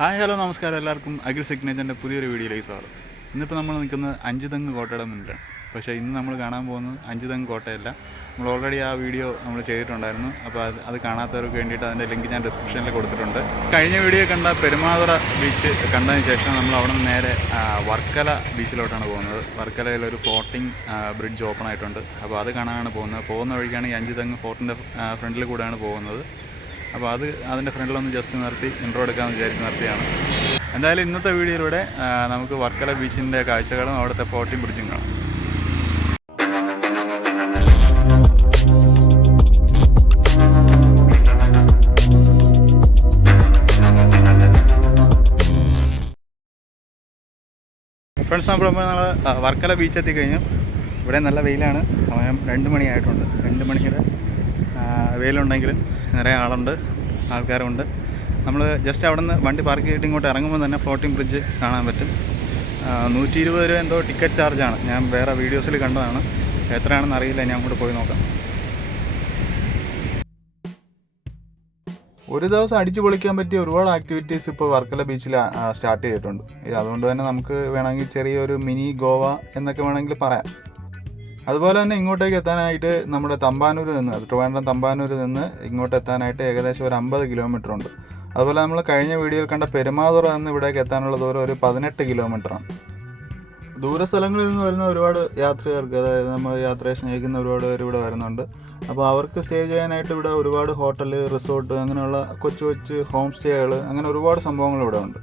Hi hello നമസ്കാരം എല്ലാവർക്കും. Agri സിഗ്നേച്ചറിന്റെ പുതിയൊരു വീഡിയോയിലേക്ക് സ്വാഗതം. ഇന്നിപ്പോൾ നമ്മൾ നിൽക്കുന്നത് അഞ്ചുതങ്ങ് കോട്ടയുടെ മുന്നിലാണ്. പക്ഷേ ഇന്ന് നമ്മൾ കാണാൻ പോകുന്നത് അഞ്ചുതങ്ങ് കോട്ടയല്ല. നമ്മൾ ഓൾറെഡി ആ വീഡിയോ നമ്മൾ ചെയ്തിട്ടുണ്ടായിരുന്നു. അപ്പോൾ അത് അത് കാണാത്തവർക്ക് വേണ്ടിയിട്ട് അതിന്റെ ലിങ്ക് ഞാൻ ഡിസ്ക്രിപ്ഷനിൽ കൊടുത്തിട്ടുണ്ട്. കഴിഞ്ഞ വീഡിയോ കണ്ട പെരുമാതുറ ബീച്ച് കണ്ടതിന് ശേഷം നമ്മൾ അവിടെ നിന്ന് നേരെ വർക്കല ബീച്ചിലോട്ടാണ് പോകുന്നത്. വർക്കലയിൽ ഒരു ഫ്ലോട്ടിംഗ് ബ്രിഡ്ജ് ഓപ്പൺ ആയിട്ടുണ്ട്. അപ്പോൾ അത് കാണാനാണ് പോകുന്നത്. പോകുന്ന വഴിക്കാണ് ഈ അഞ്ചുതങ്ങ് ഫോർട്ടിന്റെ ഫ്രണ്ടിൽ കൂടെയാണ് പോകുന്നത്. അപ്പോൾ അത് അതിന്റെ ഫ്രണ്ടിലൊന്ന് ജസ്റ്റ് നിർത്തി ഇൻട്രോ എടുക്കാമെന്ന് വിചാരിച്ച് നിർത്തിയാണ്. എന്തായാലും ഇന്നത്തെ വീഡിയോയിലൂടെ നമുക്ക് വർക്കല ബീച്ചിന്റെ കാഴ്ചകളും അവിടുത്തെ ഫോർട്ടിൻ ബ്രിഡ്ജും കാണാം. ഫ്രണ്ട്സ് നമ്മൾ നമ്മൾ വർക്കല ബീച്ച് എത്തിക്കഴിഞ്ഞു. ഇവിടെ നല്ല വെയിലാണ്. സമയം രണ്ട് മണിയായിട്ടുണ്ട്. രണ്ട് മണിയുടെ വെയിലുണ്ടെങ്കിലും നിറയെ ആളുണ്ട് ആൾക്കാരുണ്ട് നമ്മൾ ജസ്റ്റ് അവിടെ നിന്ന് വണ്ടി പാർക്ക് ചെയ്തിട്ട് ഇങ്ങോട്ട് ഇറങ്ങുമ്പോൾ തന്നെ ഫ്ലോട്ടിംഗ് ബ്രിഡ്ജ് കാണാൻ പറ്റും. നൂറ്റി ഇരുപത് രൂപ എന്തോ ടിക്കറ്റ് ചാർജാണ് ഞാൻ വേറെ വീഡിയോസിൽ കണ്ടതാണ്. എത്രയാണെന്ന് അറിയില്ല. ഞാൻ അങ്ങോട്ട് പോയി നോക്കാം. ഒരു ദിവസം അടിച്ചു പൊളിക്കാൻ പറ്റിയ ഒരുപാട് ആക്ടിവിറ്റീസ് ഇപ്പോൾ വർക്കല ബീച്ചിൽ സ്റ്റാർട്ട് ചെയ്തിട്ടുണ്ട്. അതുകൊണ്ട് തന്നെ നമുക്ക് വേണമെങ്കിൽ ചെറിയൊരു മിനി ഗോവ എന്നൊക്കെ വേണമെങ്കിൽ പറയാം. അതുപോലെ തന്നെ ഇങ്ങോട്ടേക്ക് എത്താനായിട്ട് നമ്മുടെ തമ്പാനൂർ നിന്ന് ട്രിവാൻഡ്രം തമ്പാനൂർ നിന്ന് ഇങ്ങോട്ട് എത്താനായിട്ട് ഏകദേശം ഒരു അമ്പത് കിലോമീറ്റർ ഉണ്ട്. അതുപോലെ നമ്മൾ കഴിഞ്ഞ വീഡിയോയിൽ കണ്ട പെരുമാതുറ നിന്ന് ഇവിടേക്ക് എത്താനുള്ള ദൂരം ഒരു പതിനെട്ട് കിലോമീറ്ററാണ് ദൂര സ്ഥലങ്ങളിൽ നിന്ന് വരുന്ന ഒരുപാട് യാത്രികർക്ക് അതായത് നമ്മൾ യാത്രയെ സ്നേഹിക്കുന്ന ഒരുപാട് പേര് ഇവിടെ വരുന്നുണ്ട്. അപ്പോൾ അവർക്ക് സ്റ്റേ ചെയ്യാനായിട്ട് ഇവിടെ ഒരുപാട് ഹോട്ടൽ റിസോർട്ട് അങ്ങനെയുള്ള കൊച്ചു കൊച്ചു ഹോം സ്റ്റേകൾ അങ്ങനെ ഒരുപാട് സംഭവങ്ങൾ ഇവിടെ ഉണ്ട്.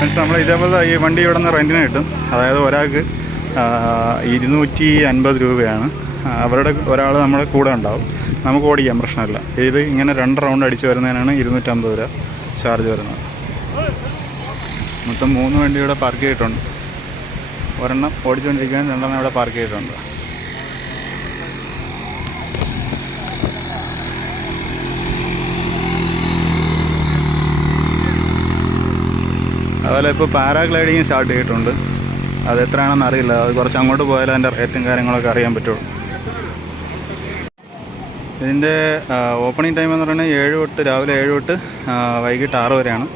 മീൻസ് നമ്മൾ ഇതേപോലെ ഈ വണ്ടി ഇവിടെ നിന്ന് റെന്റിന് കിട്ടും. അതായത് ഒരാൾക്ക് ഇരുന്നൂറ്റി അൻപത് രൂപയാണ്. അവരുടെ ഒരാൾ നമ്മുടെ കൂടെ ഉണ്ടാവും. നമുക്ക് ഓടിക്കാം പ്രശ്നമില്ല. ഇത് ഇങ്ങനെ രണ്ട് റൗണ്ട് അടിച്ച് വരുന്നതിനാണ് ഇരുന്നൂറ്റമ്പത് രൂപ ചാർജ് വരുന്നത്. മൊത്തം മൂന്ന് വണ്ടി ഇവിടെ പാർക്ക് ചെയ്തിട്ടുണ്ട്. ഒരെണ്ണം ഓടിച്ചുകൊണ്ടിരിക്കാൻ രണ്ടെണ്ണം ഇവിടെ പാർക്ക് ചെയ്തിട്ടുണ്ട്. അതുപോലെ ഇപ്പോൾ പാരാഗ്ലൈഡിങ് സ്റ്റാർട്ട് ചെയ്തിട്ടുണ്ട്. അത് എത്രയാണെന്ന് അറിയില്ല. അത് കുറച്ച് അങ്ങോട്ട് പോയാലേ അതിന്റെ റേറ്റും കാര്യങ്ങളൊക്കെ അറിയാൻ പറ്റുള്ളൂ. ഇതിന്റെ ഓപ്പണിംഗ് ടൈം എന്ന് പറയുന്നത് ഏഴ് തൊട്ട് രാവിലെ ഏഴ് തൊട്ട് വൈകിട്ട് ആറ് വരെയാണ്.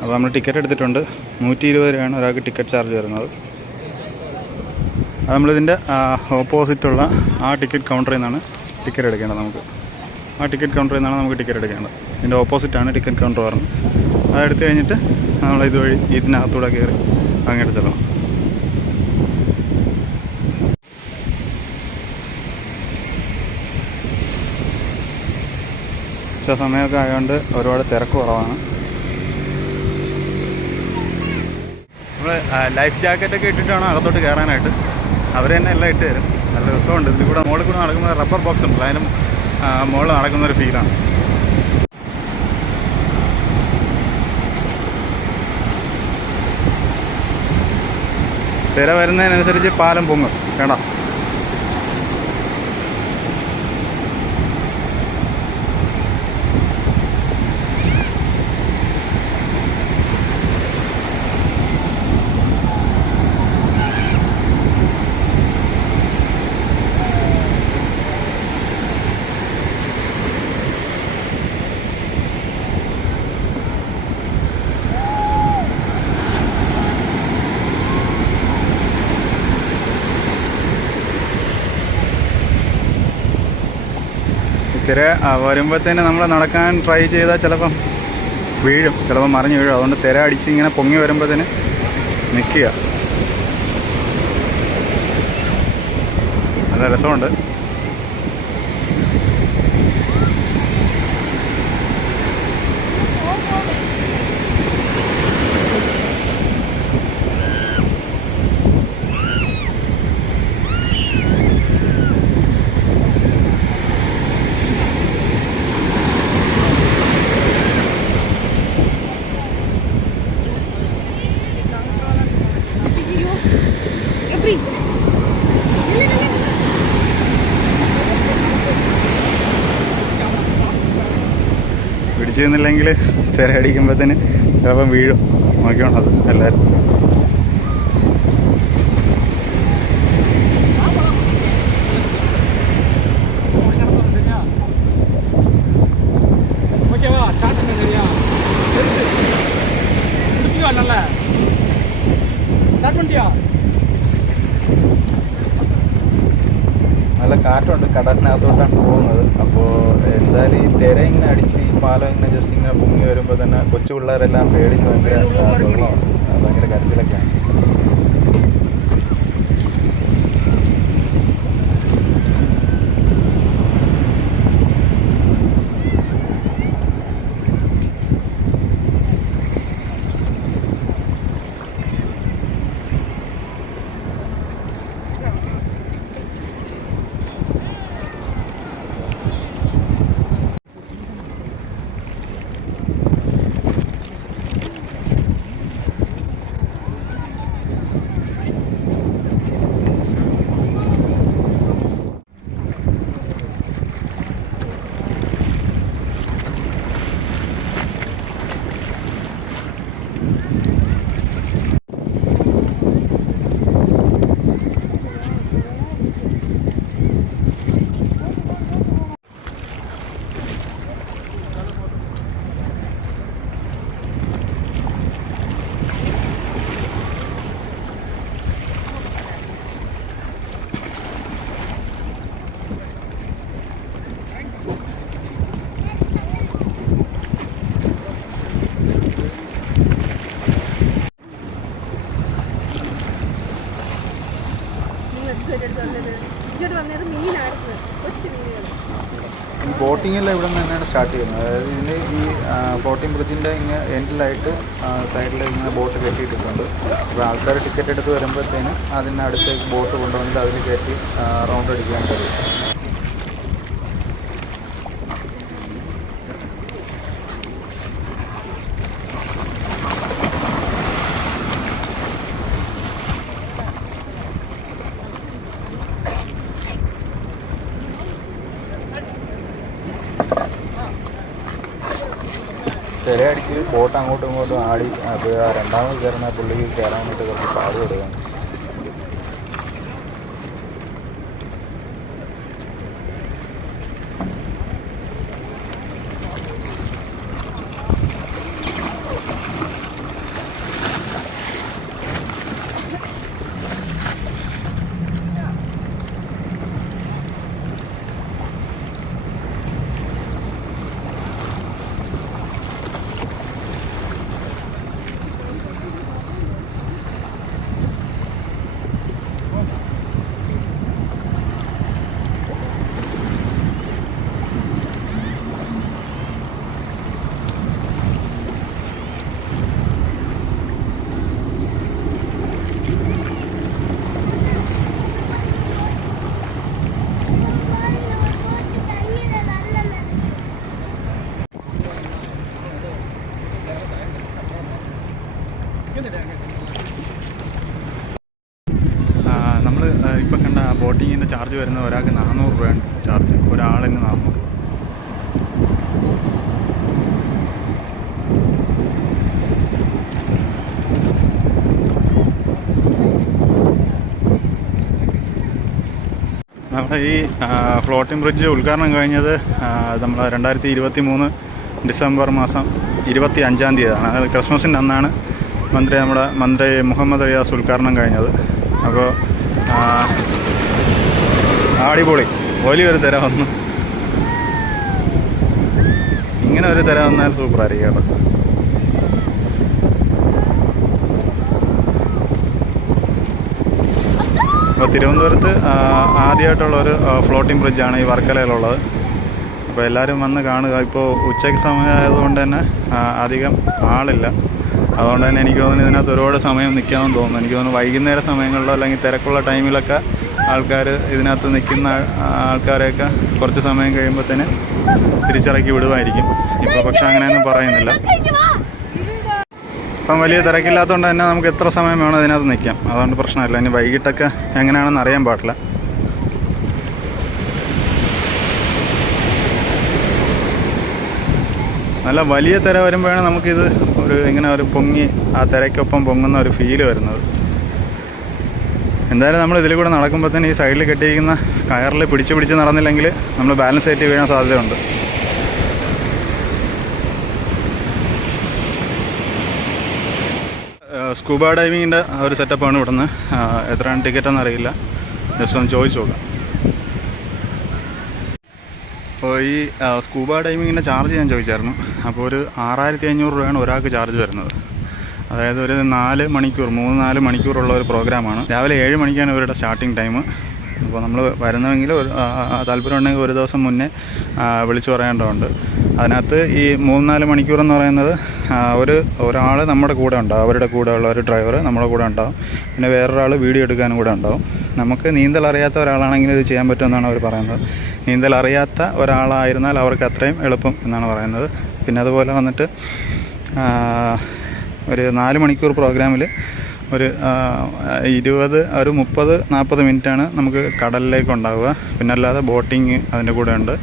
അപ്പോൾ നമ്മൾ ടിക്കറ്റ് എടുത്തിട്ടുണ്ട്. നൂറ്റി ഇരുപത് രൂപയാണ് ഒരാൾക്ക് ടിക്കറ്റ് ചാർജ് വരുന്നത്. അത് നമ്മളിതിന്റെ ഓപ്പോസിറ്റുള്ള ആ ടിക്കറ്റ് കൗണ്ടറിൽ നിന്നാണ് ടിക്കറ്റ് എടുക്കേണ്ടത് നമുക്ക്. ആ ടിക്കറ്റ് കൗണ്ടറിൽ നിന്നാണ് നമുക്ക് ടിക്കറ്റ് എടുക്കേണ്ടത്. ഇതിന്റെ ഓപ്പോസിറ്റാണ് ടിക്കറ്റ് കൗണ്ടർ പറഞ്ഞത്. അതെടുത്ത് കഴിഞ്ഞിട്ട് നമ്മൾ ഇതുവഴി ഇതിനകത്തൂടെ കയറി അങ്ങോട്ട് ചെല്ലണം. ഉച്ച സമയമൊക്കെ ആയതുകൊണ്ട് ഒരുപാട് തിരക്ക് കുറവാണ്. നമ്മൾ ലൈഫ് ജാക്കറ്റൊക്കെ ഇട്ടിട്ട് വേണം അകത്തോട്ട് കയറാനായിട്ട് അവർ തന്നെ എല്ലാം ഇട്ട് തരും. നല്ല രസമുണ്ട്. ഇതിൽ കൂടെ മുകളിൽ കൂടെ നടക്കുന്ന റബ്ബർ ബോക്സ് ഉണ്ടല്ലോ. അതിന് മുകളിൽ നടക്കുന്ന ഒരു ഫീലാണ് തിര വരുന്നതിനനുസരിച്ച് പാലം പൊങ്ങും. കേട്ടോ? തിര വരുമ്പോഴത്തേന് നമ്മൾ നടക്കാൻ ട്രൈ ചെയ്താൽ ചിലപ്പം വീഴും. ചിലപ്പോൾ മറിഞ്ഞ് വീഴും. അതുകൊണ്ട് തിര അടിച്ച് ഇങ്ങനെ പൊങ്ങി വരുമ്പോഴത്തേന് നിൽക്കുക നല്ല രസമുണ്ട്. നിന്നില്ലെങ്കിൽ തിരയടിക്കുമ്പോഴത്തേന് ചിലപ്പം വീഴും നോക്കിയോണത് എല്ലാവരും ஓகேவா ஸ்டார்ட் பண்ண சரியா பெருசு முடிச்சுக்கோ நல்லா ஸ்டார்ட் பண்ணிட்டியா നല്ല കാറ്റുണ്ട് കടലിനകത്തോട്ടാണ് പോകുന്നത്. അപ്പോൾ എന്തായാലും ഈ തിര ഇങ്ങനെ അടിച്ച് ഈ പാലം ഇങ്ങനെ ജസ്റ്റ് ഇങ്ങനെ പൊങ്ങി വരുമ്പോൾ തന്നെ കൊച്ചു പിള്ളേരെല്ലാം പേടിച്ച് ഭയങ്കര ആ, വെള്ളമാണ് ഭയങ്കര കരുത്തിലൊക്കെയാണ് നിങ്ങൾ ഇതുവരെ എടുത്ത് വന്നത് മീനായിരുന്നു. ഈ ബോട്ടിംഗ് എല്ലാം ഇവിടെ നിന്ന് തന്നെയാണ് സ്റ്റാർട്ട് ചെയ്യുന്നത്. അതായത് ഇതിന് ഈ ബോട്ടിംഗ് ബ്രിഡ്ജിന്റെ ഇങ്ങനെ എൻഡിലായിട്ട് സൈഡിൽ ഇങ്ങനെ ബോട്ട് കയറ്റിയിട്ടുണ്ട് അപ്പോൾ ആൾക്കാർ ടിക്കറ്റ് എടുത്ത് വരുമ്പോഴത്തേന് അതിന്റെ അടുത്തേക്ക് ബോട്ട് കൊണ്ടുവന്നിട്ട് അതിൽ കയറ്റി റൗണ്ട് അടിക്കാൻ കഴിയും. ബോട്ട് അങ്ങോട്ടും ഇങ്ങോട്ടും ആടി രണ്ടാമത് കയറുന്ന പുള്ളിക്ക് കയറാൻ വേണ്ടിയിട്ട് കുറച്ച് പാട് കൊടുക്കണം നമ്മൾ ഇപ്പം കണ്ട ആ ബോട്ടിങ്ങിന്റെ ചാർജ് വരുന്നത് ഒരാൾക്ക് നാനൂറ് രൂപയാണ് ചാർജ് ഒരാളിന് നാനൂറ് രൂപ. നമ്മുടെ ഈ ഫ്ലോട്ടിംഗ് ബ്രിഡ്ജ് ഉദ്ഘാടനം കഴിഞ്ഞത് നമ്മൾ രണ്ടായിരത്തി ഇരുപത്തി മൂന്ന് ഡിസംബർ മാസം ഇരുപത്തി അഞ്ചാം തീയതിയാണ്. അതായത് ക്രിസ്മസിന്റെ അന്നാണ് മന്ത്രി നമ്മുടെ മന്ത്രി മുഹമ്മദ് റിയാസ് ഉദ്ഘാടനം കഴിഞ്ഞത്. അപ്പോൾ അടിപൊളി. വലിയൊരു തിര വന്നു. ഇങ്ങനെ ഒരു തിര വന്നാൽ സൂപ്പറായിരിക്കും കേട്ടോ. അപ്പോൾ തിരുവനന്തപുരത്ത് ആദ്യമായിട്ടുള്ള ഒരു ഫ്ലോട്ടിംഗ് ബ്രിഡ്ജാണ് ഈ വർക്കലയിലുള്ളത്. അപ്പോൾ എല്ലാവരും വന്ന് കാണുക. ഇപ്പോൾ ഉച്ചയ്ക്ക് സമയമായതുകൊണ്ട് തന്നെ അധികം ആളില്ല. അതുകൊണ്ട് തന്നെ എനിക്ക് തോന്നുന്നു ഇതിനകത്ത് ഒരുപാട് സമയം നിൽക്കാമെന്ന് തോന്നുന്നു. എനിക്ക് തോന്നുന്നു വൈകുന്നേര സമയങ്ങളിലോ അല്ലെങ്കിൽ തിരക്കുള്ള ടൈമിലൊക്കെ ആൾക്കാർ ഇതിനകത്ത് നിൽക്കുന്ന ആൾക്കാരെയൊക്കെ കുറച്ച് സമയം കഴിയുമ്പോൾ തന്നെ തിരിച്ചിറക്കി വിടുമായിരിക്കും. ഇപ്പോൾ പക്ഷെ അങ്ങനെയൊന്നും പറയുന്നില്ല. ഇപ്പം വലിയ തിരക്കില്ലാത്തതുകൊണ്ട് തന്നെ നമുക്ക് എത്ര സമയം വേണം അതിനകത്ത് നിൽക്കാം അതുകൊണ്ട് പ്രശ്നമില്ല. ഇനി വൈകിട്ടൊക്കെ എങ്ങനെയാണെന്ന് അറിയാൻ പാടില്ല. നല്ല വലിയ തിര വരുമ്പോഴാണ് നമുക്കിത് ഒരു ഇങ്ങനെ ഒരു പൊങ്ങി ആ തിരക്കൊപ്പം പൊങ്ങുന്ന ഒരു ഫീൽ വരുന്നത്. എന്തായാലും നമ്മൾ ഇതിൽ കൂടെ നടക്കുമ്പോൾ തന്നെ ഈ സൈഡിൽ കെട്ടിയിരിക്കുന്ന കയറിൽ പിടിച്ച് പിടിച്ച് നടന്നില്ലെങ്കിൽ നമ്മൾ ബാലൻസ് ആയിട്ട് വീഴാൻ സാധ്യതയുണ്ട്. സ്കൂബ ഡൈവിങ്ങിന്റെ ഒരു സെറ്റപ്പാണ് ഇവിടുന്ന്. എത്രയാണ് ടിക്കറ്റ് എന്നറിയില്ല ജസ്റ്റ് ഒന്ന് ചോദിച്ചു നോക്കാം. അപ്പോൾ ഈ സ്കൂബ ഡൈവിങ്ങിന്റെ ചാർജ് ഞാൻ ചോദിച്ചായിരുന്നു. അപ്പോൾ ഒരു ആറായിരത്തി അഞ്ഞൂറ് രൂപയാണ് ഒരാൾക്ക് ചാർജ് വരുന്നത്. അതായത് ഒരു നാല് മണിക്കൂർ മൂന്ന് നാല് മണിക്കൂറുള്ള ഒരു പ്രോഗ്രാമാണ്. രാവിലെ ഏഴ് മണിക്കാണ് ഇവരുടെ സ്റ്റാർട്ടിങ് ടൈം. അപ്പോൾ നമ്മൾ വരുന്നുവെങ്കിൽ താല്പര്യം ഉണ്ടെങ്കിൽ ഒരു ദിവസം മുന്നേ വിളിച്ചു പറയേണ്ടതുണ്ട്. അതിനകത്ത് ഈ മൂന്ന് നാല് മണിക്കൂർ എന്ന് പറയുന്നത് ഒരു ഒരാൾ നമ്മുടെ കൂടെ ഉണ്ടാവും. അവരുടെ കൂടെ ഉള്ള ഒരു ഡ്രൈവർ നമ്മുടെ കൂടെ ഉണ്ടാവും. പിന്നെ വേറൊരാൾ വീഡിയോ എടുക്കാനും കൂടെ ഉണ്ടാവും. നമുക്ക് നീന്തൽ അറിയാത്ത ഒരാളാണെങ്കിൽ ഇത് ചെയ്യാൻ പറ്റുമെന്നാണ് അവർ പറയുന്നത്. നീന്തൽ അറിയാത്ത ഒരാളായിരുന്നാൽ അവർക്ക് അത്രയും എളുപ്പം എന്നാണ് പറയുന്നത്. പിന്നെ അതുപോലെ വന്നിട്ട് ഒരു നാല് മണിക്കൂർ പ്രോഗ്രാമിൽ ഒരു ഇരുപത് ഒരു മുപ്പത് നാൽപ്പത് മിനിറ്റാണ് നമുക്ക് കടലിലേക്ക് ഉണ്ടാവുക പിന്നെ അല്ലാതെ ബോട്ടിങ് അതിന്റെ കൂടെ ഉണ്ട്.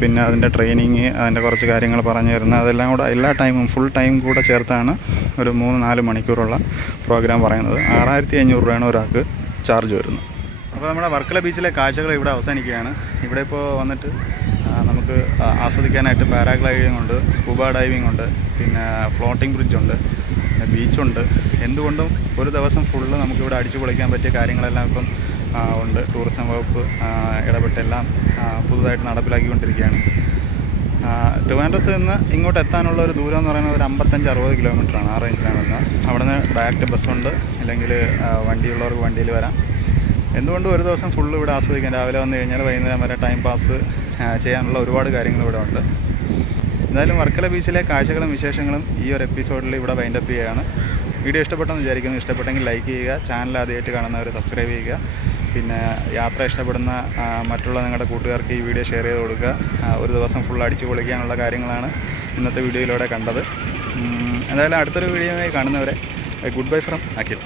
പിന്നെ അതിന്റെ ട്രെയിനിങ് അതിന്റെ കുറച്ച് കാര്യങ്ങൾ പറഞ്ഞു തരുന്നത്. അതെല്ലാം കൂടെ എല്ലാ ടൈമും ഫുൾ ടൈം കൂടെ ചേർത്താണ് ഒരു മൂന്ന് നാല് മണിക്കൂറുള്ള പ്രോഗ്രാം പറയുന്നത്. ആറായിരത്തി അഞ്ഞൂറ് രൂപയാണ് ഒരാൾക്ക് ചാർജ് വരുന്നത്. അപ്പോൾ നമ്മുടെ വർക്കല ബീച്ചിലെ കാഴ്ചകൾ ഇവിടെ അവസാനിക്കുകയാണ്. ഇവിടെ ഇപ്പോൾ വന്നിട്ട് നമുക്ക് ആസ്വദിക്കാനായിട്ട് പാരാഗ്ലൈഡിംഗ് ഉണ്ട് സ്കൂബ ഡൈവിംഗ് ഉണ്ട് പിന്നെ ഫ്ലോട്ടിംഗ് ബ്രിഡ്ജ് ഉണ്ട് പിന്നെ ബീച്ചുണ്ട് എന്തുകൊണ്ടും ഒരു ദിവസം ഫുള്ള് നമുക്കിവിടെ അടിച്ചു പൊളിക്കാൻ പറ്റിയ കാര്യങ്ങളെല്ലാം ഇപ്പം ഉണ്ട്. ടൂറിസം വകുപ്പ് ഇടപെട്ടെല്ലാം പുതുതായിട്ട് നടപ്പിലാക്കിക്കൊണ്ടിരിക്കുകയാണ്. ട്രിവാൻഡ്രത്ത് നിന്ന് ഇങ്ങോട്ട് എത്താനുള്ള ഒരു ദൂരം എന്ന് പറയുന്നത് ഒരു അമ്പത്തഞ്ച് അറുപത് കിലോമീറ്ററാണ് ആ റേഞ്ചിലാണ് വരുന്നത് അവിടെ നിന്ന് ഡയറക്റ്റ് ബസ്സുണ്ട് അല്ലെങ്കിൽ വണ്ടിയുള്ളവർക്ക് വണ്ടിയിൽ വരാം. എന്തുകൊണ്ടും ഒരു ദിവസം ഫുള്ള് ഇവിടെ ആസ്വദിക്കാം രാവിലെ വന്നു കഴിഞ്ഞാൽ വൈകുന്നേരം വരെ ടൈം പാസ് ചെയ്യാനുള്ള ഒരുപാട് കാര്യങ്ങൾ ഇവിടെ ഉണ്ട്. എന്തായാലും വർക്കല ബീച്ചിലെ കാഴ്ചകളും വിശേഷങ്ങളും ഈ ഒരു എപ്പിസോഡിൽ ഇവിടെ വൈൻഡപ്പ് ചെയ്യുകയാണ് വീഡിയോ ഇഷ്ടപ്പെട്ടെന്ന് വിചാരിക്കുന്നു. ഇഷ്ടപ്പെട്ടെങ്കിൽ ലൈക്ക് ചെയ്യുക. ചാനൽ ആദ്യമായിട്ട് കാണുന്നവർ സബ്സ്ക്രൈബ് ചെയ്യുക. പിന്നെ യാത്ര ഇഷ്ടപ്പെടുന്ന മറ്റുള്ള നിങ്ങളുടെ കൂട്ടുകാർക്ക് ഈ വീഡിയോ ഷെയർ ചെയ്ത് കൊടുക്കുക. ഒരു ദിവസം ഫുൾ അടിച്ചു പൊളിക്കാനുള്ള കാര്യങ്ങളാണ് ഇന്നത്തെ വീഡിയോയിലൂടെ കണ്ടത്. എന്തായാലും അടുത്തൊരു വീഡിയോയുമായി കാണുന്നവരെ ഗുഡ് ബൈ ഫ്രം അഖിൽ.